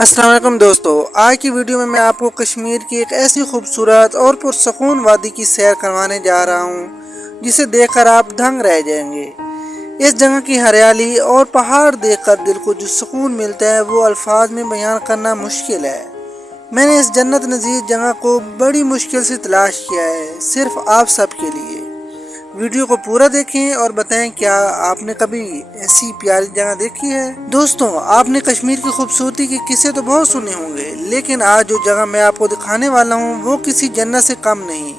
अस्सलाम वालेकुम दोस्तों, आज की वीडियो में मैं आपको कश्मीर की एक ऐसी खूबसूरत और पुरसकून वादी की सैर करवाने जा रहा हूँ जिसे देखकर आप दंग रह जाएंगे। इस जगह की हरियाली और पहाड़ देखकर दिल को जो सुकून मिलता है वो अल्फाज में बयान करना मुश्किल है। मैंने इस जन्नत नज़ीर जगह को बड़ी मुश्किल से तलाश किया है, सिर्फ आप सब के लिए। वीडियो को पूरा देखें और बताएं क्या आपने कभी ऐसी प्यारी जगह देखी है। दोस्तों, आपने कश्मीर की खूबसूरती के किस्से तो बहुत सुने होंगे, लेकिन आज जो जगह मैं आपको दिखाने वाला हूँ वो किसी जन्नत से कम नहीं।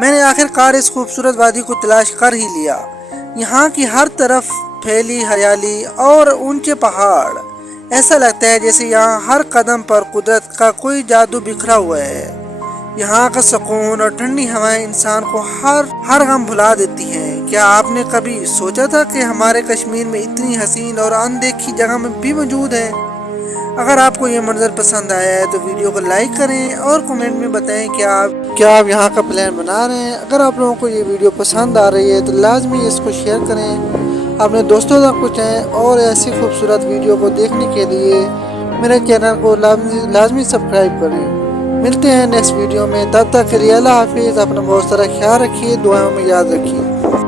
मैंने आखिरकार इस खूबसूरत वादी को तलाश कर ही लिया। यहाँ की हर तरफ फैली हरियाली और ऊंचे पहाड़, ऐसा लगता है जैसे यहाँ हर कदम पर कुदरत का कोई जादू बिखरा हुआ है। यहाँ का सुकून और ठंडी हवाएं इंसान को हर गम भुला देती हैं। क्या आपने कभी सोचा था कि हमारे कश्मीर में इतनी हसीन और अनदेखी जगह में भी मौजूद है? अगर आपको ये मंजर पसंद आया है तो वीडियो को लाइक करें और कमेंट में बताएं क्या आप यहाँ का प्लान बना रहे हैं। अगर आप लोगों को ये वीडियो पसंद आ रही है तो लाजमी इसको शेयर करें, अपने दोस्तों तक पहुँचाएँ और ऐसी खूबसूरत वीडियो को देखने के लिए मेरे चैनल को लाजमी सब्सक्राइब करें। मिलते हैं नेक्स्ट वीडियो में, तब तक के लिए अल्लाह हाफिज़। अपना बहुत सारा ख्याल रखिए, दुआओं में याद रखिए।